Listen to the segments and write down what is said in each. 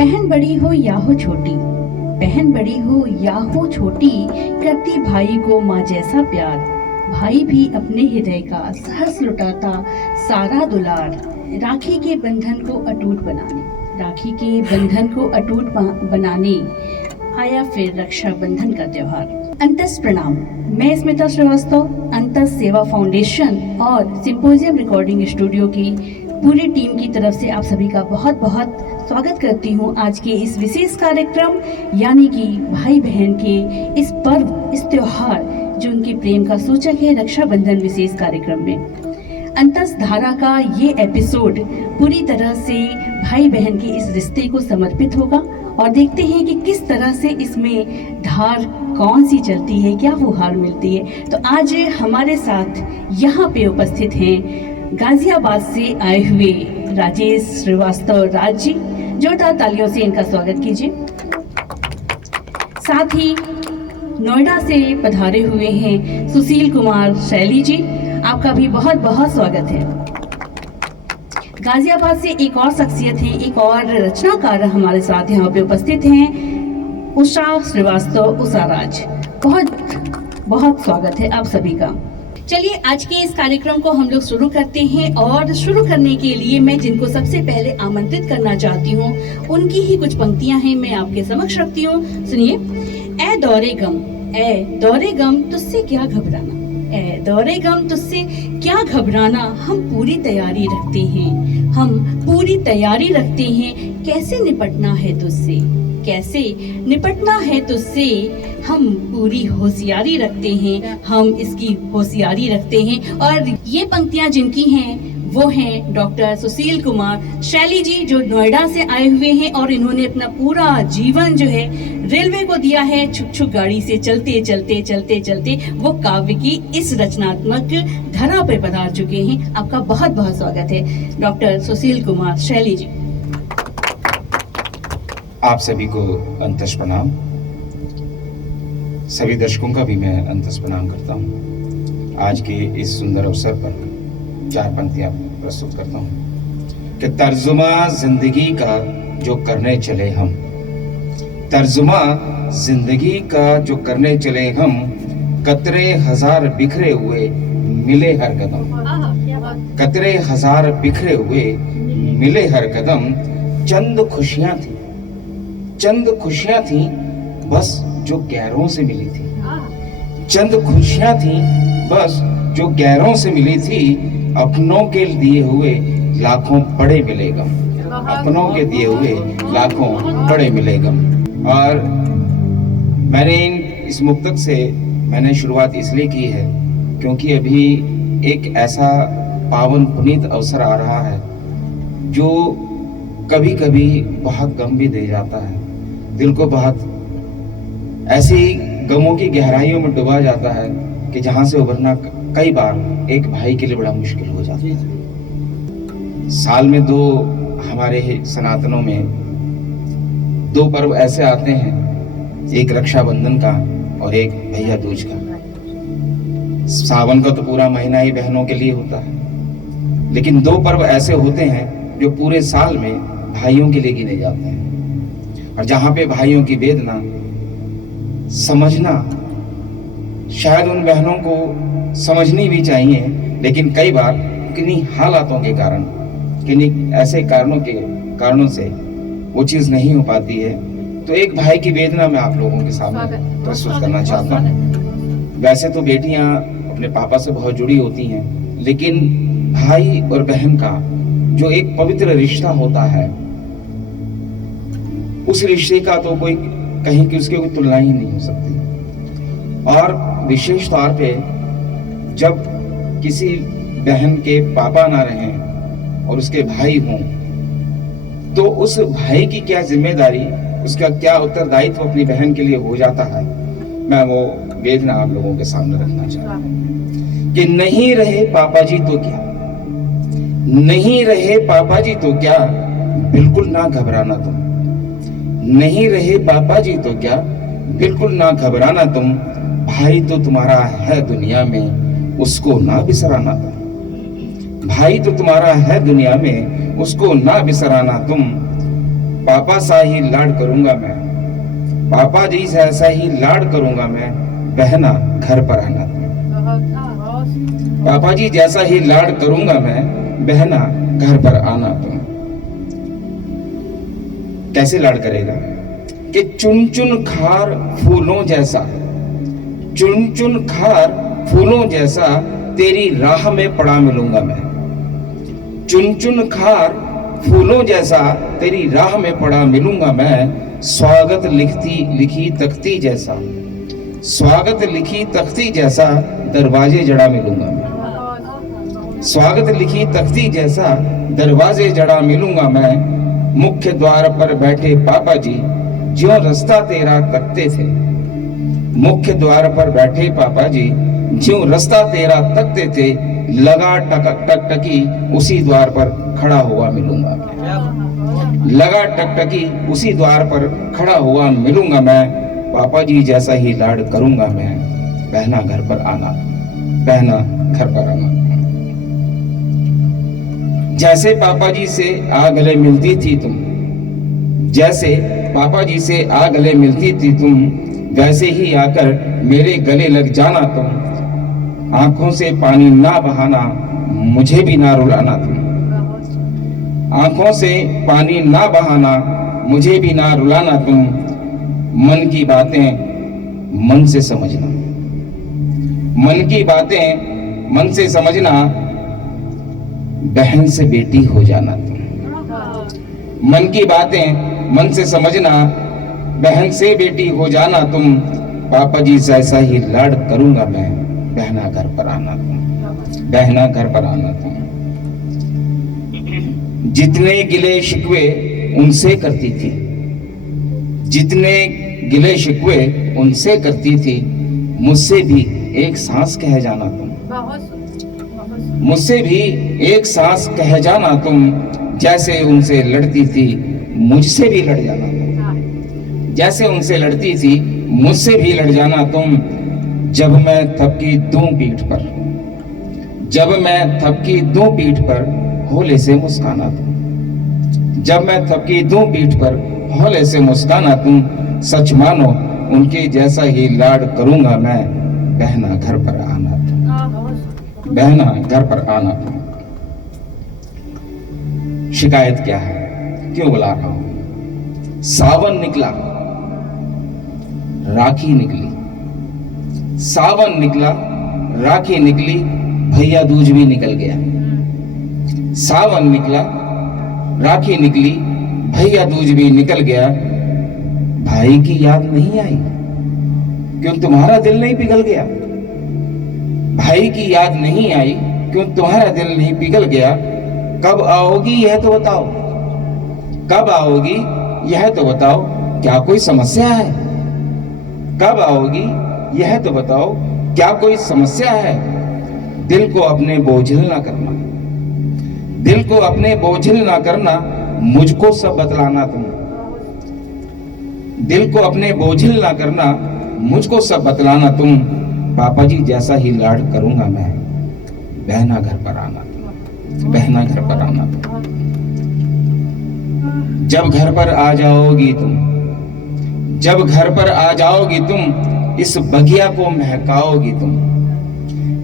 बहन बड़ी हो या हो छोटी, बहन बड़ी हो या हो छोटी, करती भाई को माँ जैसा प्यार। भाई भी अपने हृदय का सहर्ष लुटाता सारा दुलार। राखी के बंधन को अटूट बनाने, राखी के बंधन को अटूट बनाने आया फिर रक्षाबंधन का त्योहार। अंतस प्रणाम। मैं स्मिता श्रीवास्तव अंतस सेवा फाउंडेशन और सिंपोजियम रिकॉर्डिंग स्टूडियो की पूरी टीम की तरफ से आप सभी का बहुत बहुत स्वागत करती हूँ आज के इस विशेष कार्यक्रम यानी कि भाई बहन के इस पर्व, इस त्योहार जो उनके प्रेम का सूचक है, रक्षाबंधन विशेष कार्यक्रम में। अंतस धारा का ये एपिसोड पूरी तरह से भाई बहन के इस रिश्ते को समर्पित होगा और देखते हैं कि किस तरह से इसमें धार कौन सी चलती है, क्या फुहार मिलती है। तो आज हमारे साथ यहाँ पे उपस्थित हैं गाजियाबाद से आए हुए राजेश श्रीवास्तव राज जी। जोरदार तालियों से इनका स्वागत कीजिए। साथ ही नोएडा से पधारे हुए हैं सुशील कुमार शैली जी, आपका भी बहुत बहुत स्वागत है। गाजियाबाद से एक और शख्सियत है, एक और रचनाकार हमारे साथ यहाँ पे उपस्थित हैं उषा श्रीवास्तव, उषा राज। बहुत बहुत स्वागत है आप सभी का। चलिए आज के इस कार्यक्रम को हम लोग शुरू करते हैं और शुरू करने के लिए मैं जिनको सबसे पहले आमंत्रित करना चाहती हूँ उनकी ही कुछ पंक्तियां हैं, मैं आपके समक्ष रखती हूँ। सुनिए। ए दौरे गम तुझसे क्या घबराना, ए दौरे गम तुझसे क्या घबराना, हम पूरी तैयारी रखते हैं, हम पूरी तैयारी रखते हैं। कैसे निपटना है तुझसे, कैसे निपटना है तुझसे, हम पूरी होशियारी रखते हैं, हम इसकी होशियारी रखते हैं। और ये पंक्तियां जिनकी हैं वो हैं डॉक्टर सुशील कुमार शैली जी, जो नोएडा से आए हुए हैं और इन्होंने अपना पूरा जीवन जो है रेलवे को दिया है। छुक छुक गाड़ी से चलते चलते चलते चलते वो काव्य की इस रचनात्मक धरा पर पधार चुके हैं। आपका बहुत बहुत स्वागत है डॉक्टर सुशील कुमार शैली जी। आप सभी को अंतस प्रणाम। सभी दर्शकों का भी मैं अंतस प्रणाम करता हूँ। आज के इस सुंदर अवसर पर चार पंक्तियां प्रस्तुत करता हूँ कि तर्जुमा जिंदगी का जो करने चले हम, तर्जुमा जिंदगी का जो करने चले हम, कतरे हजार बिखरे हुए मिले हर कदम, कतरे हजार बिखरे हुए मिले हर कदम। चंद खुशियां थी, चंद खुशियां थी बस जो गैरों से मिली थी, चंद खुशियां थी बस जो गैरों से मिली थी। अपनों के दिए हुए लाखों बड़े मिले गम, अपनों के दिए हुए लाखों बड़े मिले गम। और मैंने इस मुक्तक से मैंने शुरुआत इसलिए की है क्योंकि अभी एक ऐसा पावन पुनीत अवसर आ रहा है जो कभी कभी बहुत गम भी दे जाता है, दिल को बहुत ऐसी गमों की गहराइयों में डुबा जाता है कि जहां से उभरना कई बार एक भाई के लिए बड़ा मुश्किल हो जाता है। साल में दो, हमारे सनातनों में दो पर्व ऐसे आते हैं, एक रक्षाबंधन का और एक भैया दूज का। सावन का तो पूरा महीना ही बहनों के लिए होता है, लेकिन दो पर्व ऐसे होते हैं जो पूरे साल में भाइयों के लिए गिने जाते हैं। और जहां पे भाइयों की वेदना समझना, शायद उन बहनों को समझनी भी चाहिए, लेकिन कई बार किन्हीं हालातों के कारण, किन्हीं ऐसे कारणों से वो चीज नहीं हो पाती है। तो एक भाई की वेदना मैं आप लोगों के सामने प्रस्तुत करना चाहता हूँ। वैसे तो बेटियां अपने पापा से बहुत जुड़ी होती हैं, लेकिन भाई और बहन का जो एक पवित्र रिश्ता होता है, उस रिश्ते का तो कोई कहीं की उसकी कोई तुलना ही नहीं हो सकती। और विशेष तौर पे जब किसी बहन के पापा ना रहें और उसके भाई हों, तो उस भाई की क्या जिम्मेदारी, उसका क्या उत्तरदायित्व अपनी बहन के लिए हो जाता है, मैं वो वेदना आप लोगों के सामने रखना चाहता हूं कि नहीं रहे पापा जी तो क्या, नहीं रहे पापा जी तो क्या, बिल्कुल ना घबराना तुम, नहीं रहे पापा जी तो क्या, बिल्कुल ना घबराना तुम। भाई तो तुम्हारा है दुनिया में, उसको ना बिसराना तुम, भाई तो तुम्हारा है दुनिया में, उसको ना बिसराना तुम। पापा सा ही लाड करूंगा मैं, पापा जी से ऐसा ही लाड करूंगा मैं, बहना घर पर आना तुम। पापा जी जैसा ही लाड करूंगा मैं, बहना घर पर आना तुम। कैसे लाड करेगा कि चुन चुन खार फूलों जैसा, चुन चुन खार फूलों जैसा तेरी राह में पड़ा मिलूंगा मैं। चुन चुन खार फूलों जैसा तेरी राह में पड़ा मिलूंगा मैं, स्वागत लिखी तख्ती जैसा, स्वागत लिखी तख्ती जैसा दरवाजे जड़ा मिलूंगा मैं। स्वागत लिखी तख्ती जैसा दरवाजे जड़ा मिलूंगा मैं। मुख्य द्वार पर बैठे पापा जी ज्यों रास्ता तेरा तकते थे, मुख्य द्वार पर बैठे पापा जी ज्यों रास्ता तेरा तकते थे, लगा टकटकी उसी द्वार पर खड़ा हुआ मिलूंगा मैं। लगा टकटकी उसी द्वार पर खड़ा हुआ मिलूंगा मैं। पापा जी जैसा ही लाड करूंगा मैं, बहना घर पर आना, बहना घर पर आना। जैसे पापा जी से आ गले मिलती थी तुम, जैसे पापा जी से आ गले मिलती थी तुम, वैसे ही आकर मेरे गले लग जाना तुम। आंखों से पानी ना बहाना, मुझे भी ना रुलाना तुम। आंखों से पानी ना बहाना, मुझे भी ना रुलाना तुम। मन की बातें मन से समझना, मन की बातें मन से समझना, बहन से बेटी हो जाना तुम। मन की बातें मन से समझना, बहन से बेटी हो जाना तुम। पापा जी से ऐसा ही लाड करूंगा मैं, बहना घर पर आना तुम, बहना घर पर आना तुम। जितने गिले शिकवे उनसे करती थी, जितने गिले शिकवे उनसे करती थी, मुझसे भी एक सांस कह जाना तुम। मुझसे भी एक सांस कह जाना तुम। जैसे उनसे लड़ती थी, मुझसे भी लड़ जाना तुम। जैसे उनसे लड़ती थी, मुझसे भी लड़ जाना तुम। जब मैं थपकी दूं पीठ पर, जब मैं थपकी दूं पीठ पर, होले से मुस्काना तुम। जब मैं थपकी दूं पीठ पर, होले से मुस्काना तुम। सच मानो उनके जैसा ही लाड करूंगा मैं, बहना घर पर आना तुम, बहना घर पर आना तुम। शिकायत क्या है, क्यों बुला रहा हूं? सावन निकला, राखी निकली। सावन निकला, राखी निकली, भैया दूज भी निकल गया। सावन निकला, राखी निकली, भैया दूज भी निकल गया। भाई की याद नहीं आई, क्यों तुम्हारा दिल नहीं पिघल गया? भाई की याद नहीं आई, क्यों तुम्हारा दिल नहीं पिघल गया? कब आओगी यह तो बताओ, कब आओगी यह तो बताओ, क्या कोई समस्या है? कब आओगी यह तो बताओ, क्या कोई समस्या है? दिल को अपने बोझिल ना करना, दिल को अपने बोझिल ना करना, मुझको सब बतलाना तुम। दिल को अपने बोझिल ना करना, मुझको सब बतलाना तुम। पापा जी जैसा ही लाड करूंगा मैं, बहना घर पर आना तुम, बहना घर पर आना तुम। जब घर पर आ जाओगी तुम, जब घर पर आ जाओगी तुम, इस बगिया को महकाओगी तुम।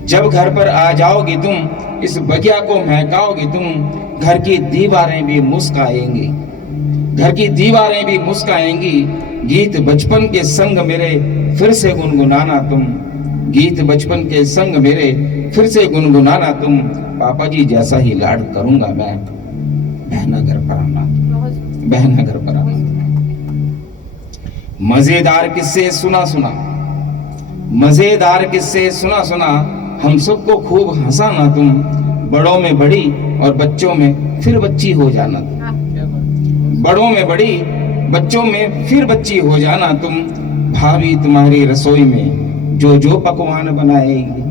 जब घर पर आ जाओगी तुम, इस बगिया को महकाओगी तुम। घर की दीवारें भी मुस्काएंगी, घर की दीवारें भी मुस्काएंगी। गीत बचपन के संग मेरे फिर से गुनगुनाना तुम, गीत बचपन के संग मेरे फिर से गुनगुनाना तुम। पापा जी जैसा ही लाड करूंगा मैं, बहना घर पर आना, बहना घर पर आना। मजेदार किस्से सुना सुना, मजेदार किस्से सुना सुना, हम सबको खूब हंसाना तुम। बड़ों में बड़ी और बच्चों में फिर बच्ची हो जाना तुम। बड़ों में बड़ी, बच्चों में फिर बच्ची हो जाना तुम। भाभी तुम्हारी रसोई में जो जो पकवान बनाएगी,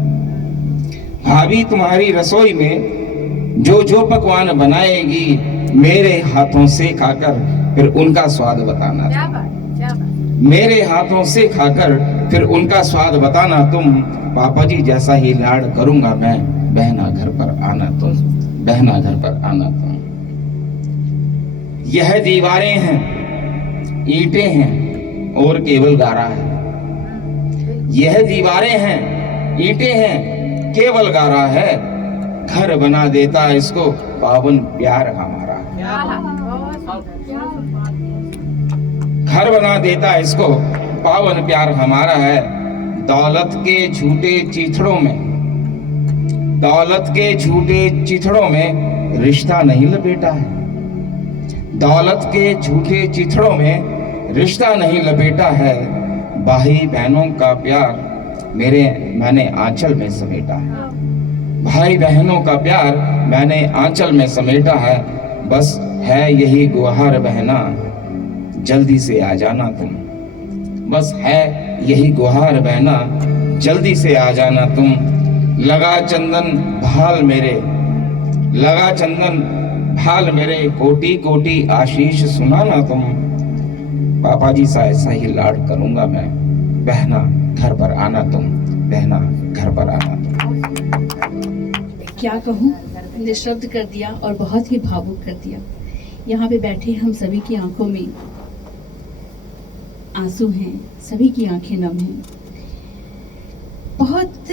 भाभी तुम्हारी रसोई में जो जो पकवान बनाएगी, मेरे हाथों से खाकर फिर उनका स्वाद बताना तुम। मेरे हाथों से खाकर फिर उनका स्वाद बताना तुम। पापा जी जैसा ही लाड करूंगा मैं, बहना घर पर आना तुम, बहना घर पर आना तुम। यह दीवारें हैं, ईंटें हैं और केवल गारा है। यह दीवारें हैं, ईंटें हैं, केवल गारा है। घर बना देता इसको पावन प्यार हमारा है। घर बना देता इसको पावन प्यार हमारा है। दौलत के झूठे चिथड़ों में, दौलत के झूठे चिथड़ों में रिश्ता नहीं लपेटा है। दौलत के झूठे चिथड़ों में रिश्ता नहीं लपेटा है। भाई बहनों का प्यार मैंने आंचल में समेटा है। भाई बहनों का प्यार मैंने आंचल में समेटा है। बस है यही गुहार बहना, जल्दी से आ जाना तुम। बस है यही गुहार बहना, जल्दी से आ जाना तुम। लगा चंदन भाल मेरे, लगा चंदन भाल मेरे, कोटि कोटि आशीष सुनाना तुम। पापा जी सा ऐसा ही लाड करूंगा मैं। बहना घर पर आना तुम, बहना घर पर आना तुम। क्या कहूँ, निःशब्द कर दिया और बहुत ही भावुक कर दिया। यहाँ पे बैठे हम सभी की आंखों में आंसू हैं, सभी की आंखें नम हैं। बहुत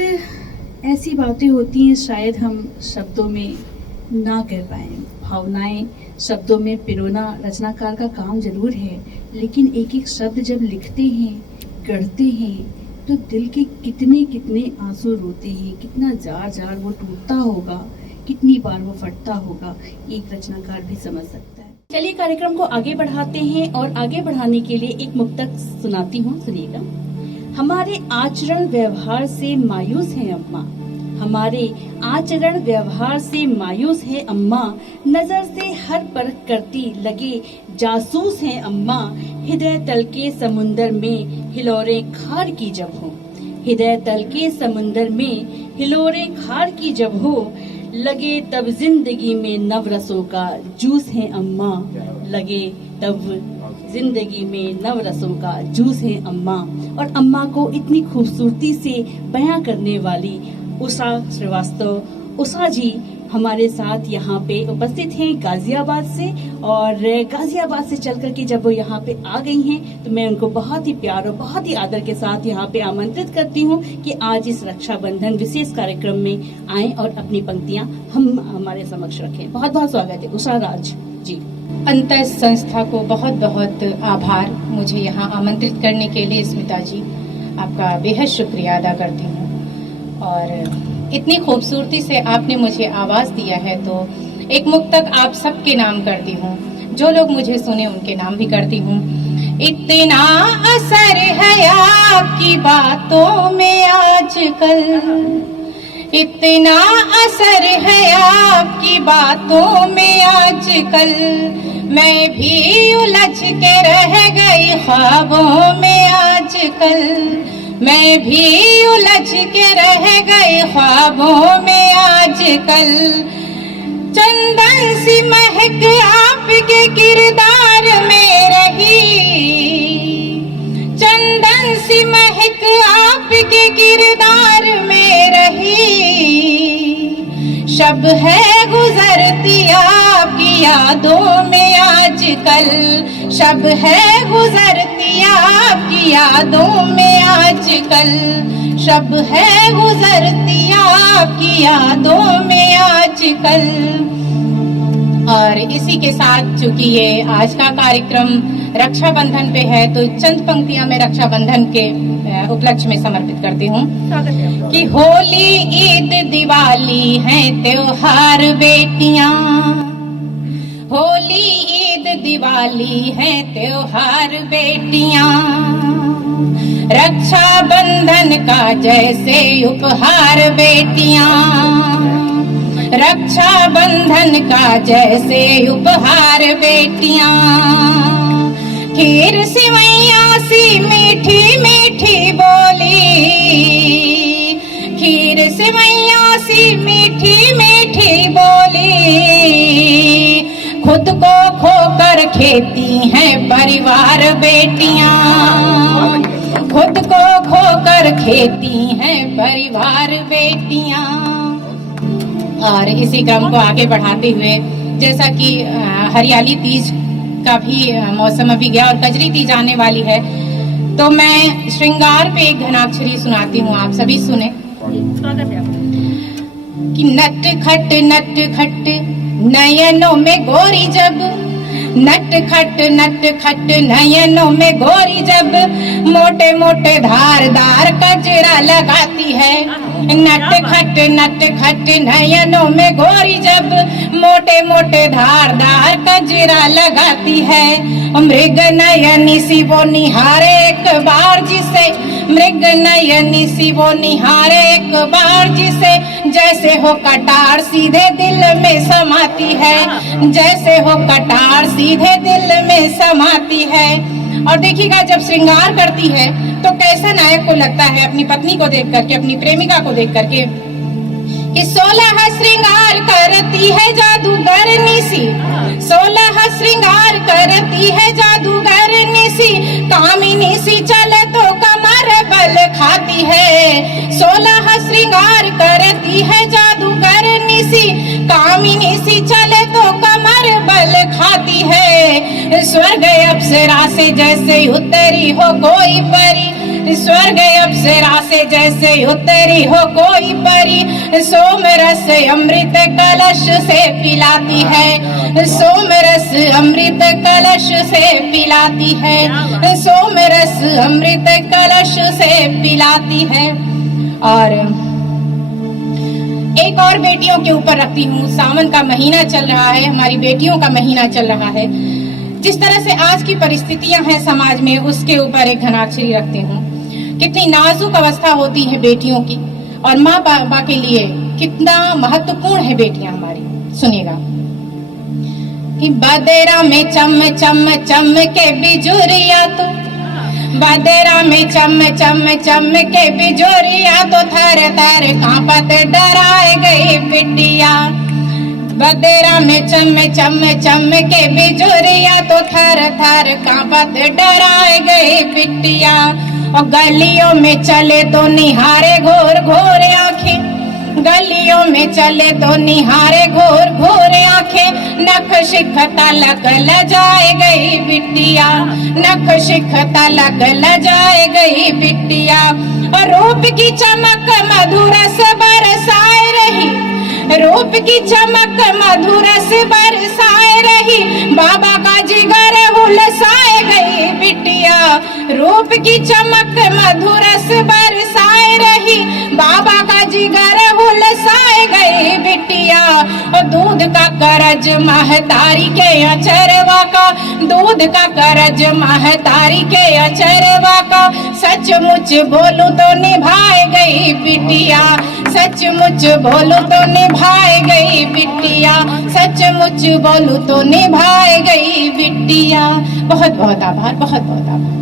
ऐसी बातें होती हैं शायद हम शब्दों में ना कर पाएं। भावनाएं शब्दों में पिरोना रचनाकार का काम जरूर है, लेकिन एक एक शब्द जब लिखते हैं, गढ़ते हैं, तो दिल के कितने कितने आंसू रोते हैं, कितना जार जार वो टूटता होगा, कितनी बार वो फटता होगा, एक रचनाकार भी समझ सकता है। चलिए कार्यक्रम को आगे बढ़ाते हैं और आगे बढ़ाने के लिए एक मुक्तक सुनाती हूँ, सुनिएगा। हमारे आचरण व्यवहार से मायूस है अम्मा, हमारे आचरण व्यवहार से मायूस है अम्मा। नजर से हर परख करती लगे जासूस है अम्मा। हृदय तल के समुंदर में हिलोरे खार की जब हो, हृदय तल के समुंदर में हिलोरे खार की जब हो, लगे तब जिंदगी में नवरसों का जूस है अम्मा। लगे तब जिंदगी में नवरसों का जूस है अम्मा। और अम्मा को इतनी खूबसूरती से बयां करने वाली उषा श्रीवास्तव, उषा जी हमारे साथ यहाँ पे उपस्थित हैं गाजियाबाद से। और गाजियाबाद से चल करके जब वो यहाँ पे आ गई हैं, तो मैं उनको बहुत ही प्यार और बहुत ही आदर के साथ यहाँ पे आमंत्रित करती हूँ कि आज इस रक्षाबंधन विशेष कार्यक्रम में आए और अपनी पंक्तियाँ हम हमारे समक्ष रखें। बहुत बहुत स्वागत है उषा राज जी। अंतर संस्था को बहुत बहुत आभार मुझे यहाँ आमंत्रित करने के लिए। स्मिता जी, आपका बेहद शुक्रिया अदा करती हूँ। और इतनी खूबसूरती से आपने मुझे आवाज दिया है, तो एक मुक्तक आप सबके नाम करती हूँ। जो लोग मुझे सुने उनके नाम भी करती हूँ। इतना असर है आपकी बातों में आजकल, इतना असर है आपकी बातों में आजकल। मैं भी उलझ के रह गई ख्वाबों में आजकल, मैं भी उलझ के रह गई ख्वाबों में आजकल। चंदन सी महक आपके किरदार में रही, चंदन सी महक आपके किरदार में रही। शब है गुजरती आपकी यादों में आजकल, शब है गुजरती आपकी यादों में आजकल, शब है गुजरती आपकी यादों में आजकल। और इसी के साथ चूंकि ये आज का कार्यक्रम रक्षाबंधन पे है, तो चंद पंक्तियां मैं रक्षाबंधन के उपलक्ष्य में समर्पित करती हूँ कि होली ईद दिवाली है त्योहार बेटियां, होली ईद दिवाली है त्योहार बेटियां। रक्षाबंधन का जैसे उपहार बेटियां, रक्षाबंधन का जैसे उपहार बेटियां। खीर सिवैया सी मीठी मीठी बोली, खीर सिवैया सी मीठी मीठी बोली। खुद को खोकर खेती हैं परिवार बेटियां, खुद को खोकर खेती हैं परिवार बेटियां। और इसी क्रम को आगे बढ़ाते हुए, जैसा कि हरियाली तीज का भी मौसम अभी गया और कजरी तीज आने वाली है, तो मैं श्रृंगार पे एक घनाक्षरी सुनाती हूँ, आप सभी सुने। कि नट खट नयनों में गोरी जब, नट खट नयनों में गोरी जब, मोटे मोटे धारदार कजरा लगाती है। नट खट नयनों में गोरी जब, मोटे मोटे धारदार कजरा लगाती है। मृग नयनी सी वो निहारे एक बार जिसे, मृग नयनी सी वो निहारे एक बार जिसे, जैसे हो कटार सीधे दिल में समाती है, जैसे हो कटार सीधे दिल में समाती है। और देखिएगा जब श्रृंगार करती है तो कैसा नायक को लगता है अपनी पत्नी को देख करके, अपनी प्रेमिका को देख करके, कि 16 श्रृंगार करती है जादूगर निसी, 16 श्रृंगार करती है जादूगर निसी, कामिनी सी चले तो कमर बल खाती है। 16 श्रृंगार करती है जादूगर निसी, कामिनी सी चले तो कमर बल खाती है। स्वर्ग अप्सरा से जैसे उतरी हो कोई परी, स्वर्ग अप्सरा से जैसे उतरी हो कोई परी, सोमरस अमृत कलश से पिलाती है, सोमरस अमृत कलश से पिलाती है, सोमरस अमृत कलश से पिलाती है। और एक और बेटियों के ऊपर रखती हूँ, सावन का महीना चल रहा है, हमारी बेटियों का महीना चल रहा है, जिस तरह से आज की परिस्थितियां हैं समाज में, उसके ऊपर एक घनाक्षरी रखती हूँ। कितनी नाजुक अवस्था होती है बेटियों की, और माँ बाबा के लिए कितना महत्वपूर्ण है बेटियां हमारी। सुनिएगा कि बदेरा में चम चम चम के बिजुरिया तो, बदेरा में चम चम चम के बिजुरिया तो, थर थर कांपत डराए गई बिटिया। बदेरा में चम चम चम के बिजुरिया तो, थर थर कांपत डराए गई बिटिया। और गलियों में चले तो निहारे घोर घोर आंखें, गलियों में चले तो निहारे घोर घोर आंखें, नख शिख तलक लजाए गई बिटिया, नख शिख तलक लजाए गई बिटिया। और रूप की चमक मधुर से बरसाए रही, रूप की चमक मधुर से बरसाए रही, बाबा का जिगर हुलसाए गई बिटिया। रूप की चमक मधुर से बरसाए रही, बाबा का जिगर हुलसाए गई बिटिया। और दूध का करज महतारी के अचरवा का, दूध का करज महतारी के अचरवा का, सचमुच बोलूं तो निभाए गई बिटिया, सचमुच बोलूं तो निभाए गई बिटिया, सचमुच बोलूं तो निभाए गई बिटिया। बहुत बहुत आभार, बहुत बहुत आभार।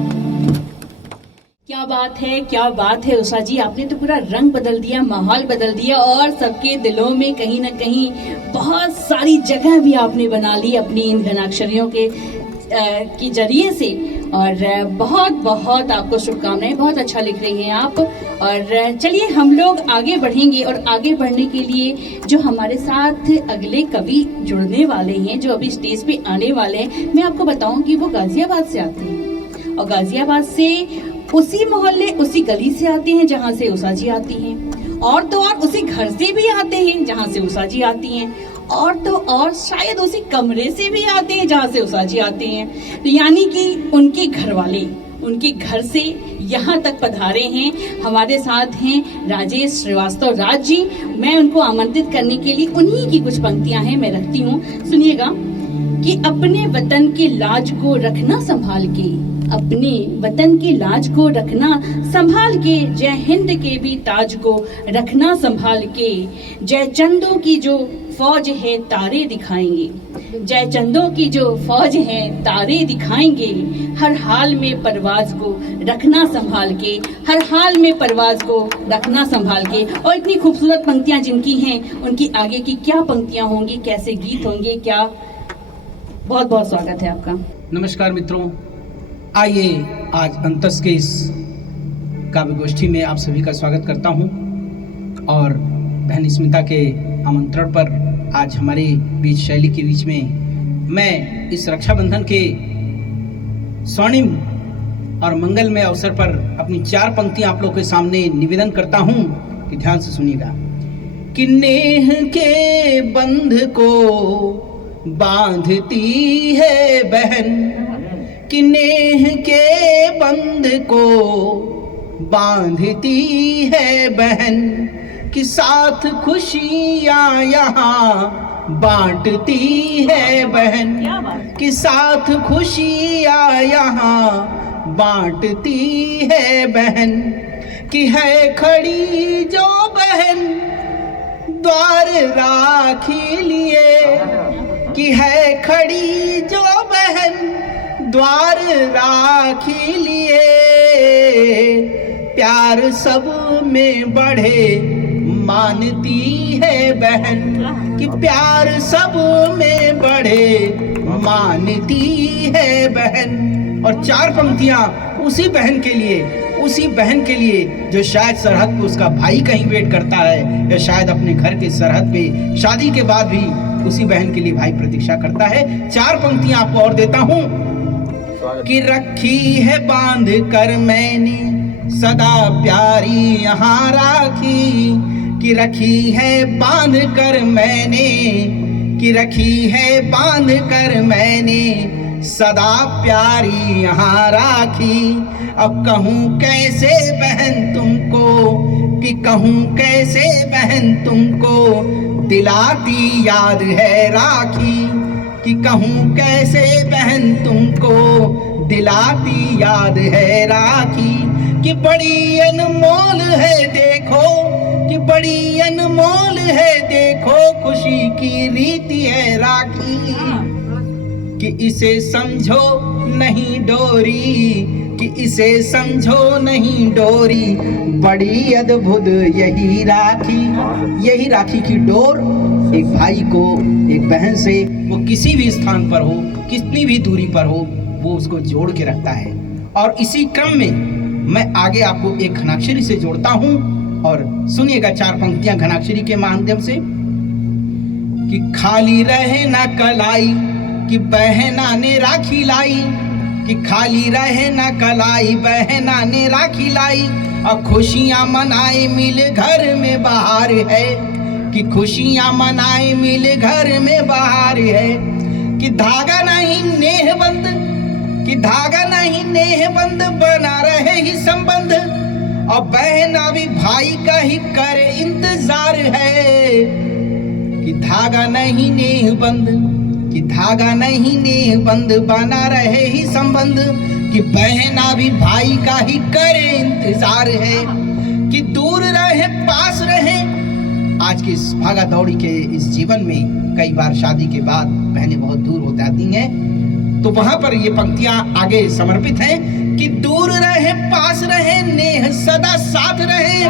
क्या बात है, क्या बात है उषा जी, आपने तो पूरा रंग बदल दिया, माहौल बदल दिया, और सबके दिलों में कहीं ना कहीं बहुत सारी जगह भी आपने बना ली अपनी इन घनाक्षरियों के जरिए से। और बहुत बहुत आपको शुभकामनाएं, बहुत अच्छा लिख रही हैं आप। और चलिए हम लोग आगे बढ़ेंगे, और आगे बढ़ने के लिए जो हमारे साथ अगले कवि जुड़ने वाले हैं, जो अभी स्टेज पे आने वाले हैं, मैं आपको बताऊं कि वो गाजियाबाद से आते हैं, और गाजियाबाद से उसी मोहल्ले, उसी गली से आते हैं जहाँ से उषा जी आती हैं, और तो और उसी घर से भी आते हैं जहाँ से उषा जी आती हैं, और तो और शायद उसी कमरे से भी आते हैं जहाँ से उषा जी आते हैं। तो यानी कि उनके घर वाले उनके घर से यहाँ तक पधारे हैं। हमारे साथ हैं राजेश श्रीवास्तव राज जी। मैं उनको आमंत्रित करने के लिए उन्हीं की कुछ पंक्तियां हैं, मैं रखती हूँ, सुनिएगा। कि अपने वतन की लाज को रखना संभाल के, अपने वतन की लाज को रखना संभाल के, जय हिंद के भी ताज को रखना संभाल के, जय चंदों की जो फौज है तारे दिखाएंगे, जय चंदों की जो फौज है तारे दिखाएंगे, हर हाल में परवाज को रखना संभाल के, हर हाल में परवाज को रखना संभाल के। और इतनी खूबसूरत पंक्तियां जिनकी हैं, उनकी आगे की क्या पंक्तियां होंगी, कैसे गीत होंगे, क्या। बहुत बहुत स्वागत है आपका। नमस्कार मित्रों, आइए आज अंतस के इस काव्य गोष्ठी में आप सभी का स्वागत करता हूं। और बहन स्मिता के आमंत्रण पर आज हमारे बीच शैली के बीच में मैं इस रक्षाबंधन के स्वर्णिम और मंगलमय अवसर पर अपनी 4 पंक्तियां आप लोग के सामने निवेदन करता हूं कि ध्यान से सुनिएगा। कि नेह के बंध को बांधती है बहन, कि नेह के बंध को बांधती है बहन, कि साथ खुशियां यहाँ बांटती है बहन, कि साथ खुशियां यहाँ बांटती है बहन, कि है खड़ी जो बहन द्वार राखी लिए, कि है खड़ी जो बहन द्वार राखी लिए, प्यार सब में बढ़े मानती है बहन, कि प्यार सब में बढ़े मानती है बहन। और 4 पंक्तियां उसी बहन के लिए जो शायद सरहद पे उसका भाई कहीं वेट करता है, या शायद अपने घर के सरहद पे शादी के बाद भी उसी बहन के लिए भाई प्रतीक्षा करता है। 4 पंक्तियां आपको और देता हूं। कि रखी है बांध कर मैंने सदा प्यारी यहाँ राखी, कि रखी है बांध कर मैंने, कि रखी है बांध कर मैंने सदा प्यारी यहाँ राखी। अब कहूँ कैसे बहन तुमको, कि कहूँ कैसे बहन तुमको दिलाती याद है राखी, कि कहूँ कैसे बहन तुमको दिलाती याद है राखी। कि बड़ी अनमोल है देखो, कि बड़ी अनमोल है देखो खुशी की रीति है राखी, कि इसे समझो नहीं डोरी, कि इसे समझो नहीं डोरी, बड़ी अद्भुत यही राखी की डोर एक भाई को एक बहन से, वो किसी भी स्थान पर हो, कितनी भी दूरी पर हो, वो उसको जोड़ के रखता है। और इसी क्रम में मैं आगे आपको एक घनाक्षरी से जोड़ता हूं, और सुनिएगा 4 पंक्तियां घनाक्षरी के माध्यम से। कि खाली रहे ना कलाई, कि बहना ने राखी लाई, कि खाली रहे ना कलाई बहना ने राखी लाई, और खुशियां मनाए मिल घर में बाहर है, कि खुशियां मनाए मिल घर में बाहर है। कि धागा नहीं नेह बंद, कि धागा नहीं नेह बंद बना रहे ही संबंध, और बहना भी भाई का ही करे इंतजार है। कि धागा नहीं नेह बंद, कि धागा नहीं नेह बंद बना रहे ही संबंध, कि बहना भी भाई का ही करे इंतजार है। कि दूर रहे पास रहे, आज की इस भागा दौड़ी के इस जीवन में कई बार शादी के बाद बहनें बहुत दूर हो जाती हैं, तो वहां पर ये पंक्तियां आगे समर्पित हैं। कि दूर रहे पास रहे नेह सदा साथ रहे,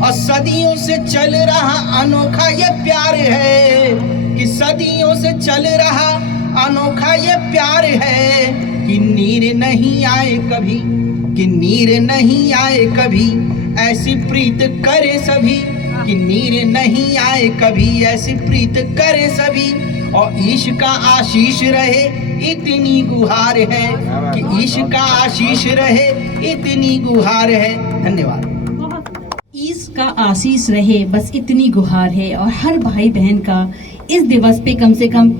और सदियों से चल रहा अनोखा ये प्यार है, कि सदियों से चल रहा अनोखा ये प्यार है। कि नीर नहीं आए कभी, कि नीर नहीं आए कभी ऐसी प्रीत करे सभी, कि नीर नहीं आए कभी ऐसी प्रीत करे सभी, और ईश का आशीष रहे इतनी गुहार है, कि ईश का आशीष रहे इतनी गुहार है। धन्यवाद। ईश का आशीष रहे बस इतनी गुहार है। और हर भाई बहन का इस दिवस पे कम से कम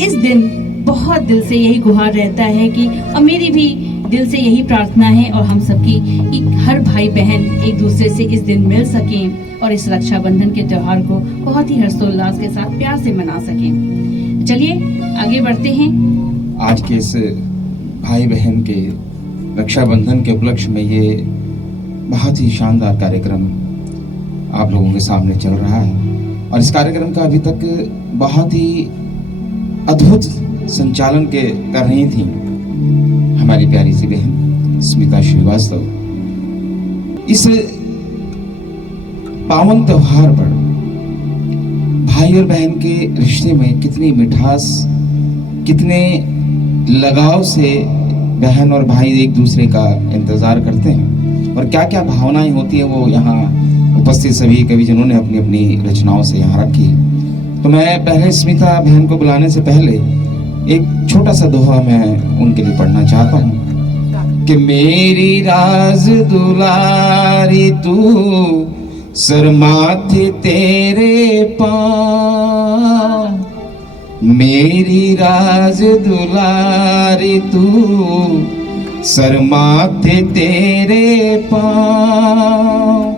इस दिन बहुत दिल से यही गुहार रहता है कि, और मेरी भी दिल से यही प्रार्थना है और हम सबकी, कि हर भाई बहन एक दूसरे से इस दिन मिल सकें और इस रक्षाबंधन के त्योहार को बहुत ही हर्षोल्लास के साथ प्यार से मना सकें। चलिए आगे बढ़ते हैं। आज के इस भाई बहन के रक्षाबंधन के उपलक्ष्य में ये बहुत ही शानदार कार्यक्रम आप लोगों के सामने चल रहा है, और इस कार्यक्रम का अभी तक बहुत ही अद्भुत संचालन कर रही थी हमारी प्यारी सी बहन स्मिता श्रीवास्तव। इस पावन त्योहार पर भाई और बहन के रिश्ते में कितनी मिठास, कितने लगाव से बहन और भाई एक दूसरे का इंतजार करते हैं, और क्या क्या भावनाएं होती है वो यहाँ उपस्थित सभी कविजनों ने अपनी अपनी रचनाओं से यहाँ रखी। तो मैं पहले स्मिता बहन को बुलाने से पहले एक छोटा सा दोहा मैं उनके लिए पढ़ना चाहता हूँ कि मेरी राज दुलारी तू सर माथे तेरे पाँव, मेरी राज दुलारी तू सर माथे तेरे पाँव,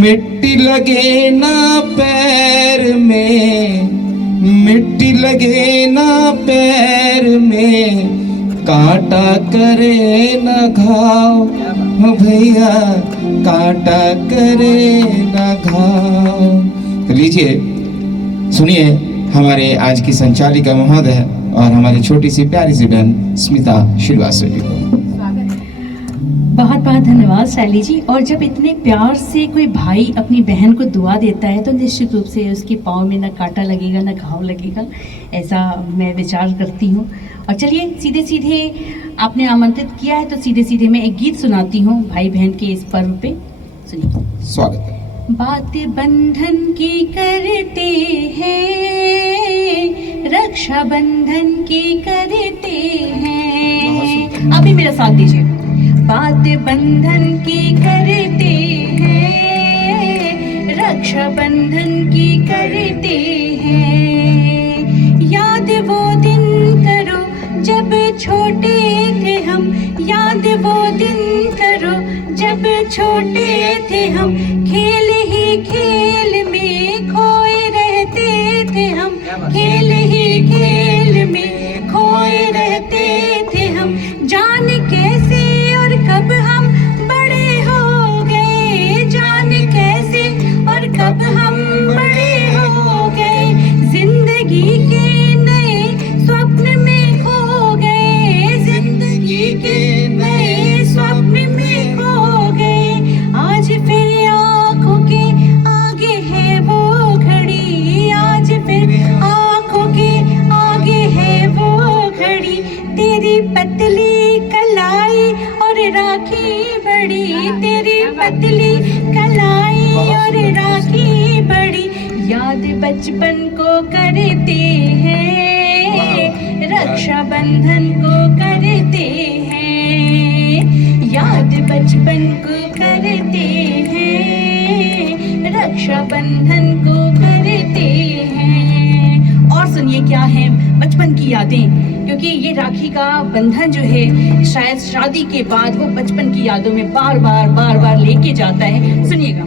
मिट्टी लगे ना पैर में, मिट्टी लगे ना पैर में, कांटा करे ना घाव, भैया कांटा करे ना घाव। तो लीजिए सुनिए हमारे आज की संचालिका महोदय और हमारी छोटी सी प्यारी सी बहन स्मिता श्रीवास्तव जी को। बहुत बहुत धन्यवाद शैली जी। और जब इतने प्यार से कोई भाई अपनी बहन को दुआ देता है तो निश्चित रूप से उसके पाँव में ना कांटा लगेगा ना घाव लगेगा, ऐसा मैं विचार करती हूँ। और चलिए सीधे सीधे आपने आमंत्रित किया है तो सीधे सीधे मैं एक गीत सुनाती हूँ भाई बहन के इस पर्व पे, सुनिए। स्वागत है। बात बंधन की करते हैं, रक्षा बंधन की करते हैं, अभी मेरा साथ दीजिए। बात बंधन की करते हैं, रक्षा बंधन की करते हैं, याद वो दिन करो जब छोटे थे हम, याद वो दिन करो जब छोटे थे हम, खेल ही खेल में खोए रहते थे हम, खेल ही खेल में खोए रहते थे हम, जान कैसे और कब हम बड़े हो गए, जान कैसे और कब हम बड़े हो गए, जिंदगी के नए स्वप्न में खो गए, जिंदगी के नए स्वप्न में खो गए, आज फिर आँखों के आगे है वो घड़ी, आज फिर आँखों के आगे है वो घड़ी, तेरी पतली कलाई और राखी बड़ी, तेरी पतली कलाई और राखी बड़ी, याद बचपन को करते हैं, रक्षा बंधन को करते हैं, याद बचपन को करते हैं, रक्षा बंधन को करते हैं। और सुनिए क्या है बचपन की यादें, क्योंकि ये राखी का बंधन जो है शायद शादी के बाद वो बचपन की यादों में बार बार लेके जाता है। सुनिएगा।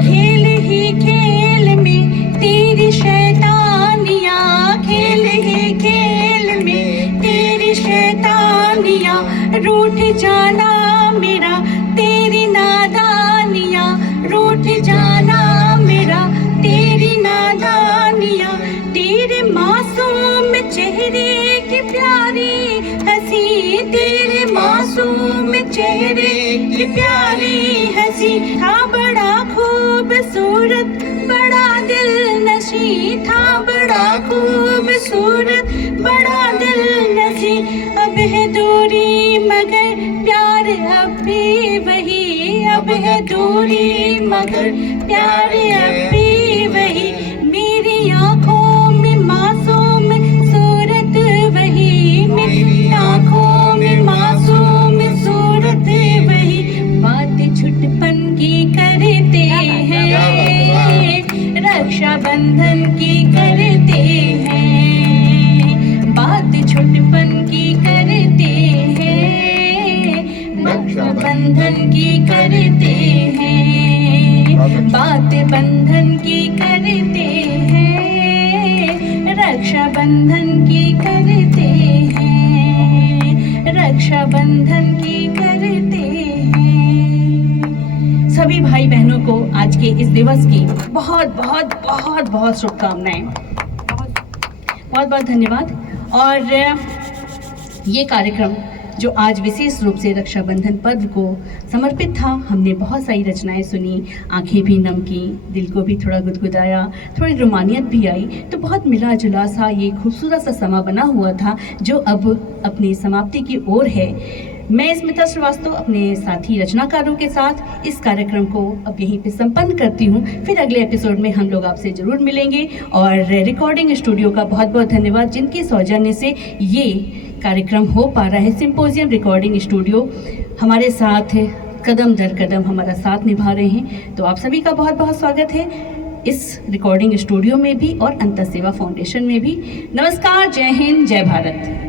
खेल ही खेल में तेरी शैतानियाँ, खेल ही खेल में तेरी शैतानियाँ, रूठ जाना मेरा तेरी नादानियाँ, रूठ जाना मेरा तेरी नादानियाँ, तेरे मासूम चेहरे की प्यारी हंसी, तेरे मासूम चेहरे की प्यारी हंसी, था बड़ा खूबसूरत बड़ा दिल नशी, था बड़ा खूबसूरत बड़ा दिल नशी, अब है दूरी मगर प्यार अब भी वही, अब है दूरी मगर प्यार अब भी वही, मेरी आँखों में मासूम सूरत वही, मेरी आँखों में मासूम सूरत वही, बात छुटपन की करते हैं, रक्षा बंधन की करते हैं, बात छुटपन की करते हैं, रक्षा बंधन की करते हैं, बात बंधन की करते हैं, रक्षा बंधन की करते हैं, रक्षा बंधन की करते हैं। सभी भाई बहनों को आज के इस दिवस की बहुत बहुत बहुत बहुत शुभकामनाएं, बहुत बहुत धन्यवाद। और ये कार्यक्रम जो आज विशेष रूप से रक्षाबंधन पर्व को समर्पित था, हमने बहुत सारी रचनाएं सुनी, आंखें भी नम की, दिल को भी थोड़ा गुदगुदाया, थोड़ी रोमानियत भी आई, तो बहुत मिला जुला सा ये खूबसूरत सा समा बना हुआ था जो अब अपनी समाप्ति की ओर है। मैं स्मिता श्रीवास्तव अपने साथी रचनाकारों के साथ इस कार्यक्रम को अब यहीं पे संपन्न करती हूँ। फिर अगले एपिसोड में हम लोग आपसे जरूर मिलेंगे। और रिकॉर्डिंग स्टूडियो का बहुत बहुत धन्यवाद, जिनके सौजन्य से ये कार्यक्रम हो पा रहा है। सिंपोजियम रिकॉर्डिंग स्टूडियो हमारे साथ कदम दर कदम हमारा साथ निभा रहे हैं। तो आप सभी का बहुत बहुत स्वागत है इस रिकॉर्डिंग स्टूडियो में भी और अंतः सेवा फाउंडेशन में भी। नमस्कार, जय हिंद, जय भारत।